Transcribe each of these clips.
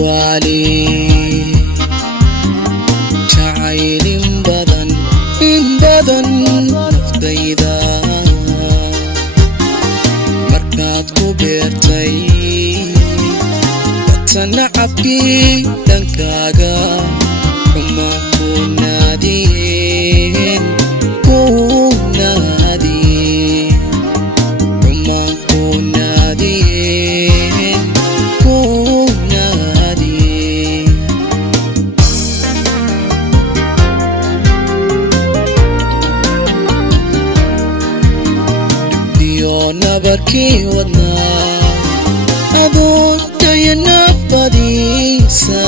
وعلي شعيل بدن نفديدا مركات كبرتي تنعبكي دنكاغا وما كنادين وما كنادين nabarkii wadnaa adoon dayana badiisa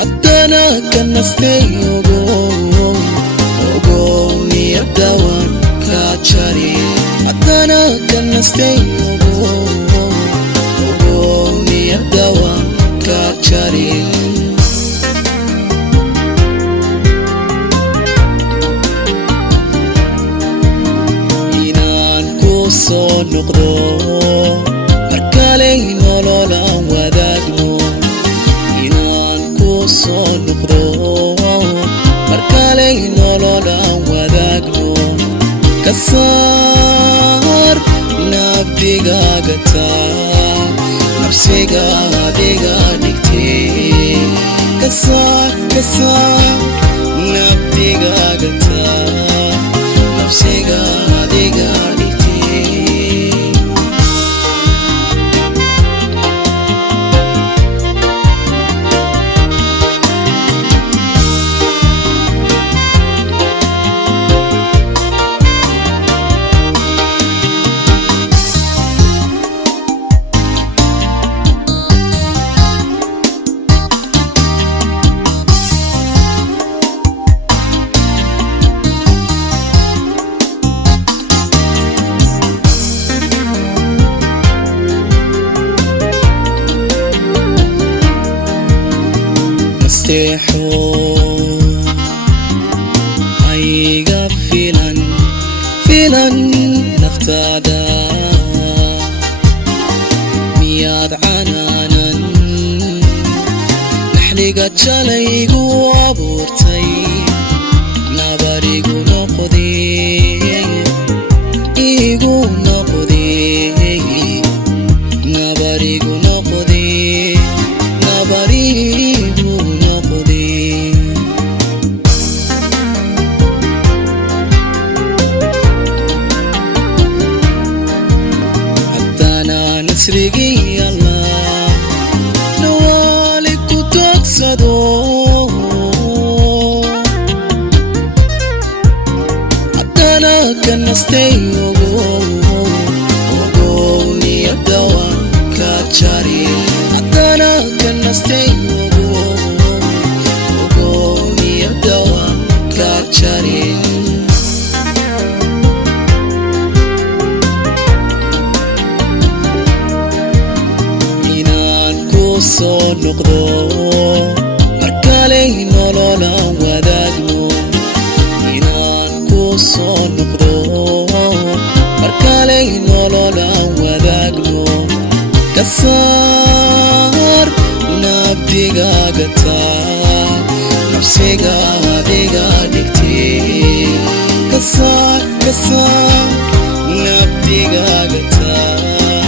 haddana ka nastay ogo niyadawan ka jari haddana ka nastay ogo niyadawan ka jari soo noqdo markale nolola wadaagno inaan ku soo noqdo markale nolola wadaagno kasar nabdigaaga taa nafsigaaga dhigtay kasar nabdigaaga taa nafsigaaga dhigtay ayga filan naftaada miyaad canaanan naxliga jalaygu abuurtay nabarigu noqday igu noqday nabarigu noqday nabarigu nasrigi Allah nawali ku togsado haddana ka nastay ogo niyadawan ka jari haddana ka nastay ogo niyadawan ka jari soo noqdo markale nolola wadaagno inaan ku soo noqdo markale nolola wadaagno kasar nabdigaaga taa nafsigaaga dhigtay kasar nabdigaaga taa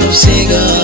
nafsigaaga